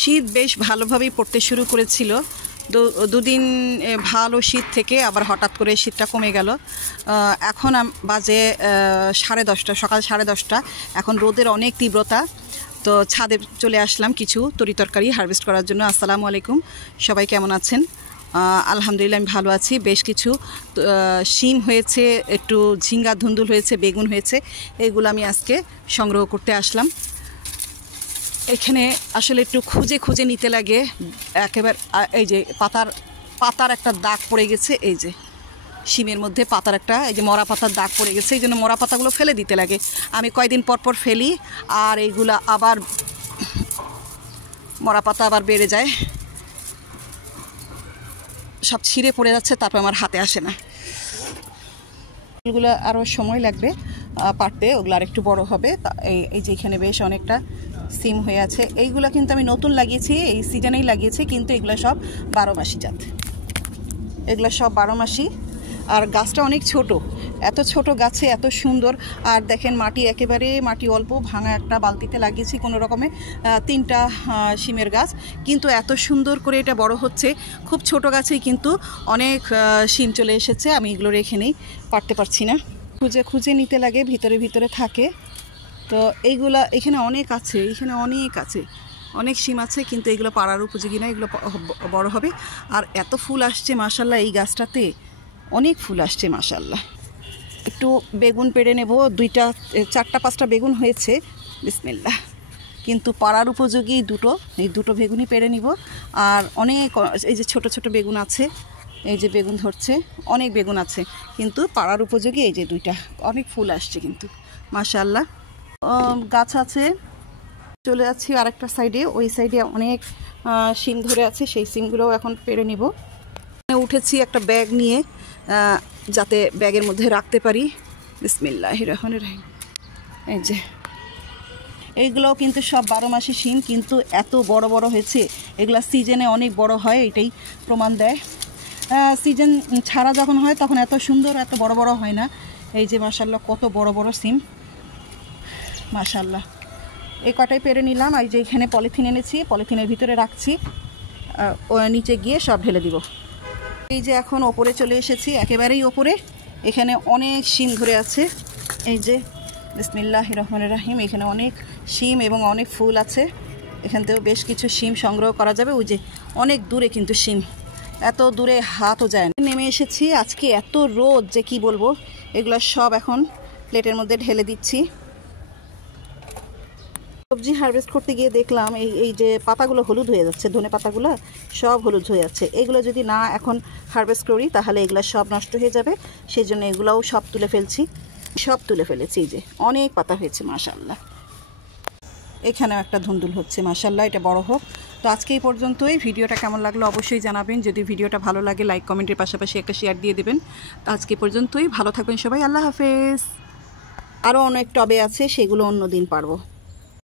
শীত বেশ ভালোভাবেই পড়তে শুরু করেছিল। দুদিন ভালো শীত থেকে আবার হঠাৎ করে শীতটা কমে গেল। এখন বাজে 10:30, সকাল 10:30। এখন রোদের অনেক তীব্রতা। তো ছাদে চলে আসলাম কিছু তরিতরকারি হারভেস্ট করার জন্য। আসসালামু আলাইকুম, সবাই কেমন আছেন? আলহামদুলিল্লাহ আমি ভালো আছি। বেশ কিছু শিম হয়েছে, একটু ঝিঙ্গা ধুন্দুল হয়েছে, বেগুন হয়েছে, এগুলো আমি আজকে সংগ্রহ করতে আসলাম। এখানে আসলে একটু খুঁজে খুঁজে নিতে লাগে একেবারে। এই যে পাতার একটা দাগ পড়ে গেছে, এই যে শিমের মধ্যে পাতার একটা এই যে মরা পাতার দাগ পড়ে গেছে, এই জন্য মরা পাতাগুলো ফেলে দিতে লাগে। আমি কয়েকদিন পর পর ফেলি, আর এইগুলা আবার মরা পাতা আবার বেড়ে যায়, সব ছিঁড়ে পড়ে যাচ্ছে, তারপর আমার হাতে আসে না। এগুলো আরও সময় লাগবে পারতে, ওগুলো আর একটু বড় হবে। এই যে এখানে বেশ অনেকটা সিম হয়ে আছে। এইগুলো কিন্তু আমি নতুন লাগিয়েছি, এই সিজনেই লাগিয়েছি, কিন্তু এগুলো সব 12 মাসি জাত, এগুলো সব 12 মাসি। আর গাছটা অনেক ছোট, এত ছোট গাছে এত সুন্দর। আর দেখেন মাটি অল্প ভাঙা একটা বালতিতে লাগিয়েছি কোনো রকমে 3টা শিমের গাছ, কিন্তু এত সুন্দর করে এটা বড় হচ্ছে। খুব ছোট গাছেই কিন্তু অনেক শিম চলে এসেছে। আমি এগুলো রেখে নেই, পারতে পারছি না, খুঁজে খুঁজে নিতে লাগে, ভিতরে থাকে। তো এইগুলা এখানে অনেক আছে, অনেক শিম আছে, কিন্তু এগুলো পাড়ার উপযোগী না, এগুলো বড় হবে। আর এত ফুল আসছে মাশাল্লাহ, এই গাছটাতে অনেক ফুল আসছে মাশাল্লাহ। একটু বেগুন পেড়ে নেব, 4-5টা বেগুন হয়েছে, বিসমিল্লাহ। কিন্তু পাড়ার উপযোগী এই দুটো বেগুনই পেড়ে নিব। আর অনেক এই যে ছোট ছোট বেগুন আছে, এই যে বেগুন ধরছে, অনেক বেগুন আছে, কিন্তু পাড়ার উপযোগী এই যে 2টা, অনেক ফুল আসছে কিন্তু মাশাল্লাহ। গাছ আছে, চলে যাচ্ছি আরেকটা সাইডে, ওই সাইডে অনেক শিম ধরে আছে, সেই শিমগুলোও এখন পেড়ে নিব। উঠেছি একটা ব্যাগ নিয়ে, যাতে ব্যাগের মধ্যে রাখতে পারি। বিসমিল্লাহির রহমানির রহিম। এই যে এইগুলোও কিন্তু সব 12 মাসি শিম, কিন্তু এত বড় বড় হয়েছে। এগুলা সিজনে অনেক বড় হয়, এটাই প্রমাণ দেয়। সিজন ছাড়া যখন হয় তখন এত সুন্দর, এত বড় বড় হয় না। এই যে মাশাল্লাহ কত বড় বড় শিম মাশাল্লাহ। এই কটাই পেরে নিলাম। এই যে এখানে পলিথিন এনেছি, পলিথিনের ভিতরে রাখছি, নিচে গিয়ে সব ঢেলে দিব। এই যে এখন ওপরে চলে এসেছি, একেবারেই ওপরে। এখানে অনেক শিম ধরে আছে, এই যে বিসমিল্লাহির রহমানির রহিম। এখানে অনেক শিম এবং অনেক ফুল আছে, এখান থেকেও বেশ কিছু শিম সংগ্রহ করা যাবে। ওই যে অনেক দূরে কিন্তু শিম, এত দূরে হাতও যায় না। নেমে এসেছি, আজকে এত রোদ যে কি বলবো। এগুলো সব এখন প্লেটের মধ্যে ঢেলে দিচ্ছি। সবজি হারভেস্ট করতে গিয়ে দেখলাম এই যে পাতাগুলো হলুদ হয়ে যাচ্ছে, ধনে পাতাগুলো সব হলুদ হয়ে যাচ্ছে। এগুলো যদি না এখন হারভেস্ট করি তাহলে এগুলো সব নষ্ট হয়ে যাবে, সেই জন্য এগুলোও সব তুলে ফেলেছি। এই যে অনেক পাতা হয়েছে মাশাল্লাহ। এখানেও একটা ধুন্দুল হচ্ছে মাশাল্লাহ, এটা বড় হোক। তো আজকে এই পর্যন্তই। ভিডিওটা কেমন লাগলো অবশ্যই জানাবেন। যদি ভিডিওটা ভালো লাগে লাইক কমেন্টের পাশাপাশি একটা শেয়ার দিয়ে দেবেন। তো আজকে পর্যন্তই, ভালো থাকবেন সবাই, আল্লাহ হাফেজ। আরও অনেক টবে আছে, সেগুলো অন্য দিন পারবো।